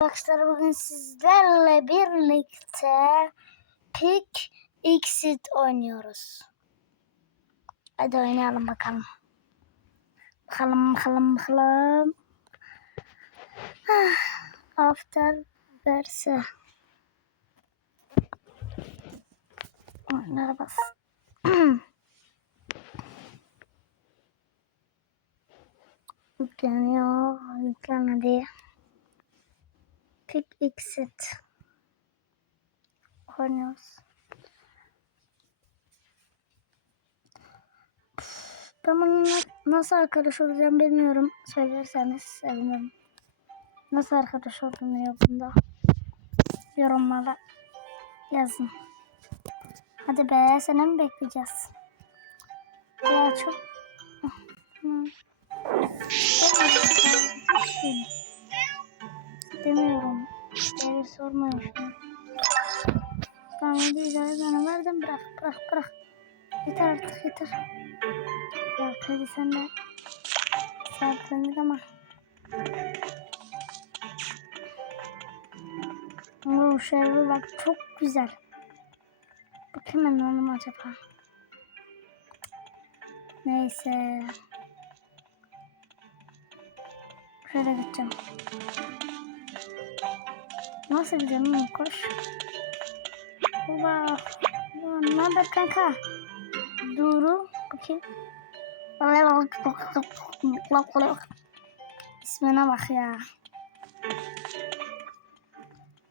Arkadaşlar bugün sizlerle birlikte Pick Exit oynuyoruz. Hadi oynayalım bakalım. Bakalım bakalım bakalım. Ah, After verse. Oyunlara bas. Yükleniyor. Yüklenmedi. Pick exit. Oynuyoruz. Ben bununla nasıl arkadaş olacağım bilmiyorum. Söylerseniz sevinirim. Nasıl arkadaş olduğunu yazın Yorumlara yazın. Hadi be seni mi bekleyeceğiz? Çok... Hı. Demiyorum. Değeri sormayın. Tamam güzel bana verdim bırak bırak bırak. Yeter artık yeter. Ya kedi sen de sabrettik ama. Şu eve bak çok güzel. Bakayım ben onu acaba? Neyse. Şöyle gideceğim. Nasıl gidelim lan koş. Baba. Ne haber kanka? Duru. Bakayım. İsmine bak ya.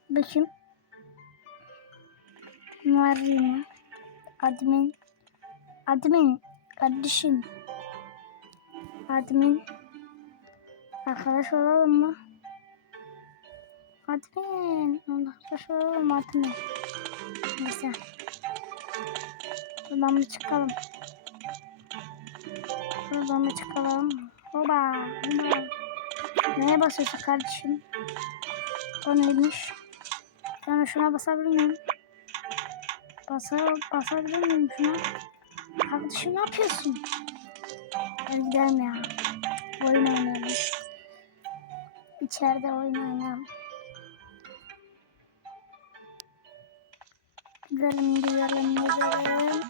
Bakayım. Var yine. Admin. Admin. Kardeşim. Admin. Arkadaş olalım mı? Admin. Allah olalım admin. Neyse. Buradan bir çıkalım. Buradan bir çıkalım. Hoba. Neye basıyorsun kardeşim? O neymiş? Ben şuna basabilir miyim? Basa, basabilir miyim şuna? Kardeşim ne yapıyorsun? Ben gidelim ya. Oyun oynayalım. İçeride oyun oynayalım. Gidelim gidelim gidelim.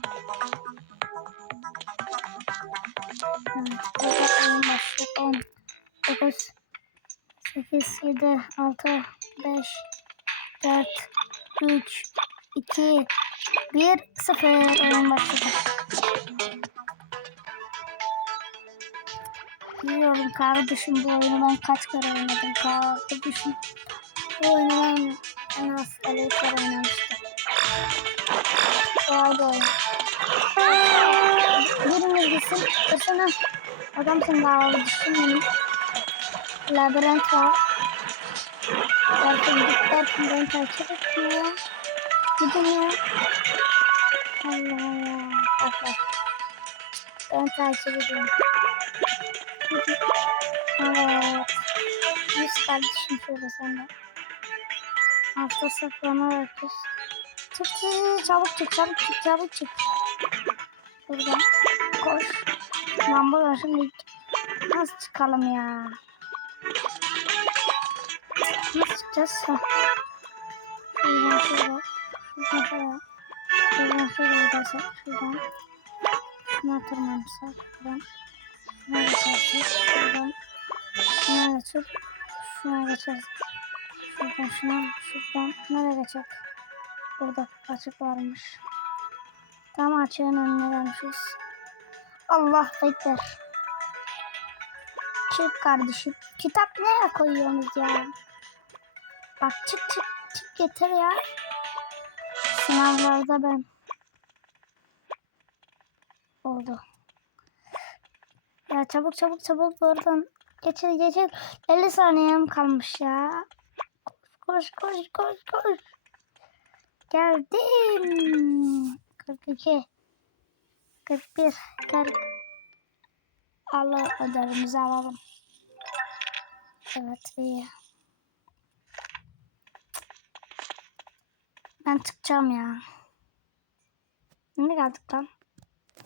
Evet, oyun başlayacak. 10, 9, 8, 7, 6, 5, 4, 3, 2, 1, 0 oyun başladı. Biliyorum kardeşim bu oyunu ben kaç kere oynadım kardeşim. Bu oyunu ben en az 50 kere oynamıştım. Oyun. Birimiz gitsin. Dursana. Adamsın daha oğlu düşünmeyin. Labirent var. Git dersin beni takip etmiyor. Ya. Allah Allah. Bak bak. Ben takip ediyorum. Evet. Yüz kardeşim şöyle sende. Hafta saklama bakıyoruz. Çık çabuk çık çabuk çık çabuk çık. Buradan koş. Lan buradan şimdi nasıl çıkalım ya? Nasıl çıkacağız? Ha. Şuradan şurada. Şuradan şuraya. Şuradan şuraya gidersek. Şuradan. Şuna tırmanırsak. Şuradan. Şuna geçersek. Şuradan. Şuna geçip. Şuna geçeriz. Şuradan şuna. Şuradan. Nereye geçecek? Burada açık varmış. Tam açığın önüne gelmişiz. Allah bekler. Çık kardeşim. Kitap nereye koyuyorsunuz ya? Bak çık çık çık getir ya. Sınavlarda ben. Oldu. Ya çabuk çabuk çabuk oradan geçir geçir. 50 saniyem kalmış ya. Koş koş koş koş. Geldim. 42. 41. 40. Allah ödevimizi alalım. Evet iyi. Ben çıkacağım ya. Ne geldik lan?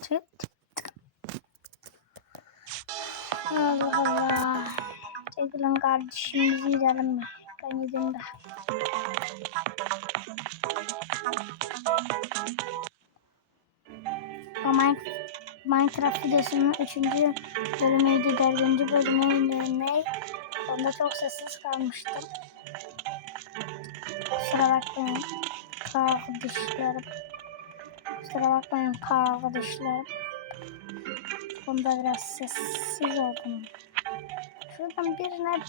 Çık çık çık. Allah Allah. Çekilin kardeşimizi gidelim mi? Ben gideyim de. O Min- Minecraft videosunun 3. bölümüydü. 4. bölümüydü. Ne? Onda çok sessiz kalmıştım. Kusura bakmayın. Kardeşlerim. Kusura bakmayın kardeşlerim. Bunda biraz sessiz oldum. Şuradan birine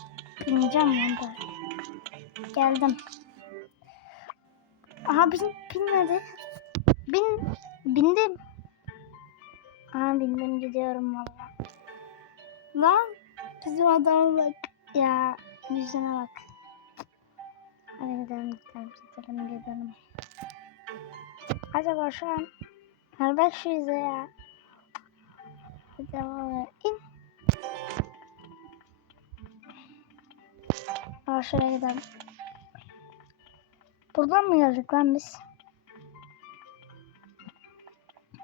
bineceğim ben de. Geldim. Aha bin, binmedi. Bin, bindim. Aha bindim gidiyorum valla. Lan bizim adama bak. Ya yüzüne bak. Hadi gidelim gidelim gidelim gidelim. Acaba şu an Hadi şu yüze ya. Hadi devam. İn. Aa şuraya gidelim. Buradan mı geldik lan biz?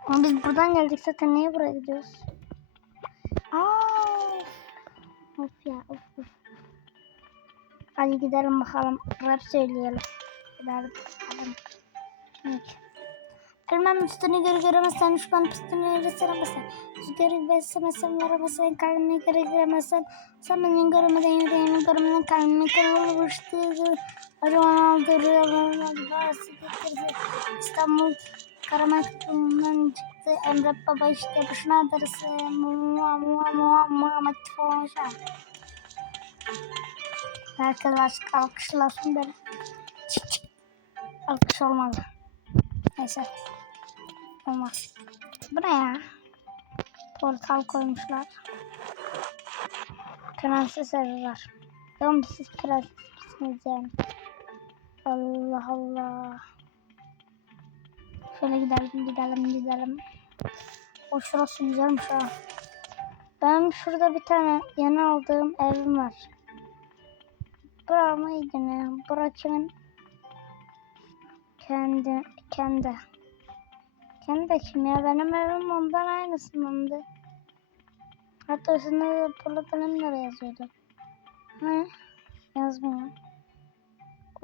Ama biz buradan geldik zaten niye buraya gidiyoruz? Aa, of ya of of. Hadi gidelim bakalım. Rap söyleyelim. Gidelim bakalım. Şimdi. Ölmem üstünü görü göremezsen, düşman pistini öyle seremezsen. Rüzgarı beslemezsen, veremezsen, kalbimi göre giremezsen. Sen beni görmeden, yüreğimi görmeden, kalbimi kırılır vuruşturdu. Rüyalarına bağısı getirdi. İstanbul Karamaklı'ndan çıktı. Emre Baba işte boşuna darısı. Mua mua mua Muhammed Fonşa. Herkes alkışlasın beni. Çık çık. Alkış olmadı. Neyse. Olmaz. Bu ne ya? Portal koymuşlar. Prenses var. Oğlum siz prenses misiniz yani? Allah Allah. Şöyle gidelim gidelim gidelim. O şurası güzelmiş ha. Ben şurada bir tane yeni aldığım evim var. Bura mıydı ne? Bura kimin? Kendi, kendi. Kendi kim ya? Benim evim ondan aynısındandı. Hatta üstünde de Polat'ın yazıyordu. He? Yazmıyor.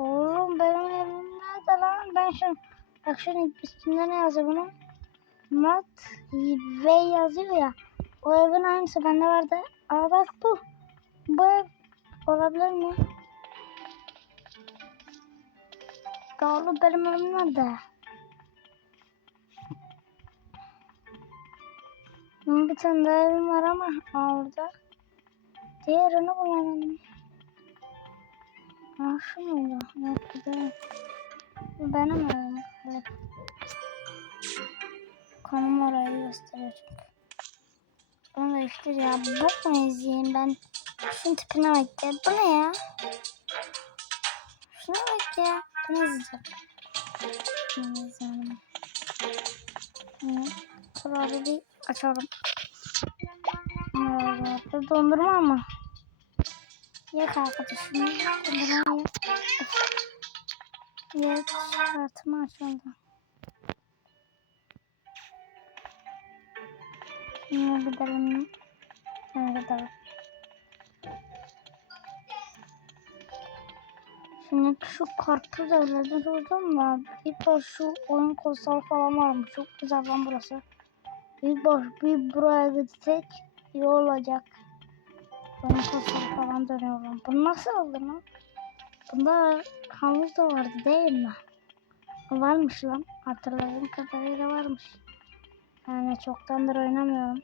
Oğlum benim evim nerede lan? Ben şimdi bak şunun üstünde ne yazıyor bunun? Mat V yazıyor ya. O evin aynısı bende vardı. Aa bak bu. Bu ev olabilir mi? Doğru benim evim nerede? Bir tane daha evim var ama orada. Diğerini bulamadım. Muydu? Yok bu. Bu benim evim. Evet. Konum orayı gösteriyor çünkü. Bunu değiştir ya. Bok mu izleyeyim ben? Şunun tipine bak ya. Bu ne ya? Şuna bak ya. Bunu izleyeceğim. Bunu izleyelim. Hı. Şurayı bir açalım. Evet, bir dondurma mı? Yak arkadaşım. Dondurma ye. Ye. Kartımı aç ondan. Şimdi gidelim. Şimdi gidelim. Şimdi şu karpuz evlerden sordum da bir boş şu oyun konsol falan varmış. Çok güzel lan burası. Bir boş bir buraya gitsek iyi olacak. Oyun konsol falan dönüyorum. Bunu nasıl aldın lan? Bunda havuz da vardı değil mi? Varmış lan. Hatırladığım kadarıyla varmış. Yani çoktandır oynamıyorum.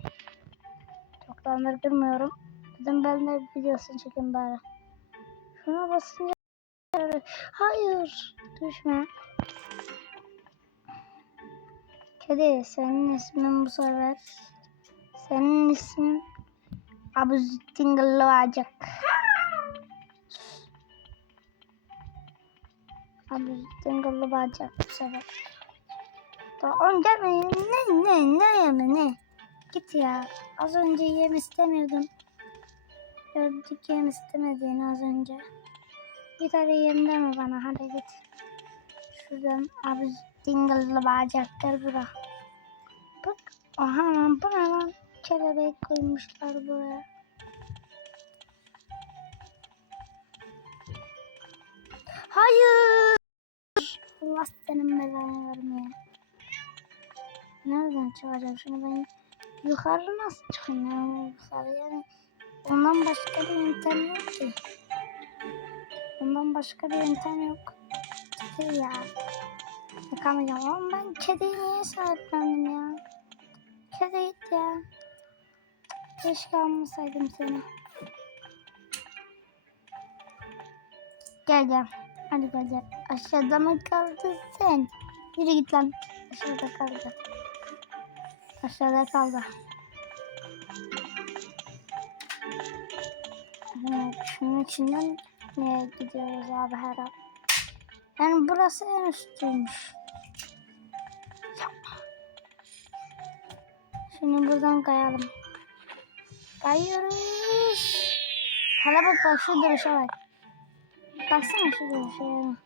Çoktandır bilmiyorum. Dedim ben de videosunu çekeyim bari. Şuna basınca Hayır. Düşme. Kedi senin ismin bu sefer. Senin ismin Abuzettin Gıllıvacak. Abuzettin Gıllıvacak bu sefer. Tamam gelme ne ne ne yeme ne. Git ya. Az önce yem istemiyordun. Gördük yem istemediğini az önce. Git hadi yem deme bana hadi git. Şuradan abi dingıllı bacak gel bura. Bak aha bu ne lan? Kelebek koymuşlar buraya. Hayır. Allah senin belanı vermeye. Nereden çıkacağım şimdi ben yukarı nasıl çıkayım ya yukarı yani ondan başka bir yöntem yok ki. Ondan başka bir yöntem yok. Kedi ya. Yıkamayacağım ama ben kediyi niye sahiplendim ya? Kedi ya. Keşke almasaydım seni. Gel gel. Hadi gel gel. Aşağıda mı kaldın sen? Yürü git lan. Aşağıda kaldı. Aşağıda kaldı. Evet, şunun içinden nereye gidiyoruz abi her an? Yani burası en üstüymüş. Şimdi buradan kayalım. Kayıyoruz. Hala bak bak şu duruşa bak. Baksana şu duruşa ya.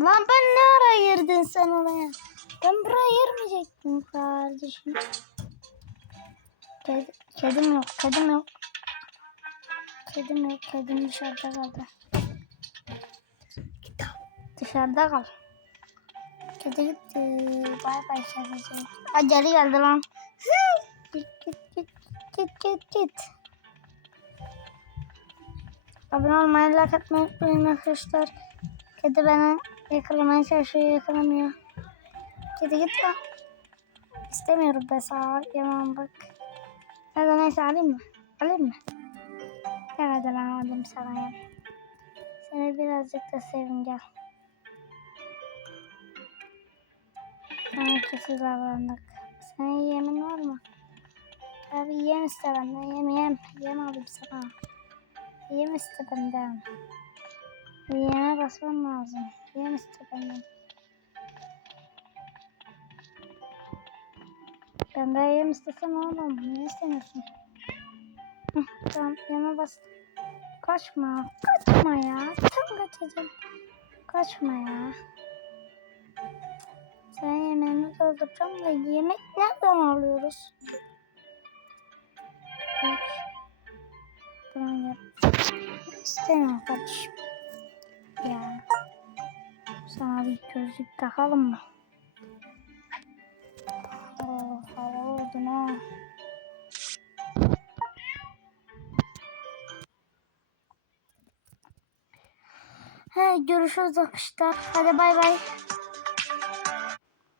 Lan ben ne ara girdin sen oraya? Ben buraya girmeyecektim kardeşim. Ked kedim yok, kedim yok. Kedim yok, kedim dışarıda kaldı. Dışarıda kal. Kedi gitti. Bay bay kediciğim. Acele geldi lan. Git git git git git git. Abone olmayı, like atmayı unutmayın arkadaşlar. Kedi beni yakalamaya çalışıyor, yakalamıyor. Kedi git lan. İstemiyorum be sağ. Yemem bak. Hadi neyse alayım mı? Alayım mı? Gel hadi lan alayım sana yem. Seni birazcık da sevin gel. Sana kötü davrandık. Senin yemin var mı? Abi yem iste benden. Yem yem. Yem alayım sana. Yem iste benden. Yeme basmam lazım. Yem iste benden. Ben de yem istesem oğlum. Ne istemiyorsun? Hı, tamam yeme bas. Kaçma. Kaçma ya. Tam kaçacağım. Kaçma ya. Sen yemeğini dolduracağım da yemek nereden alıyoruz? Bak. Buradan yap. İstemiyorum kardeşim. Ya. Sana bir gözlük takalım mı? Oh, hava oldun ha. He, görüşürüz arkadaşlar. Hadi bay bay.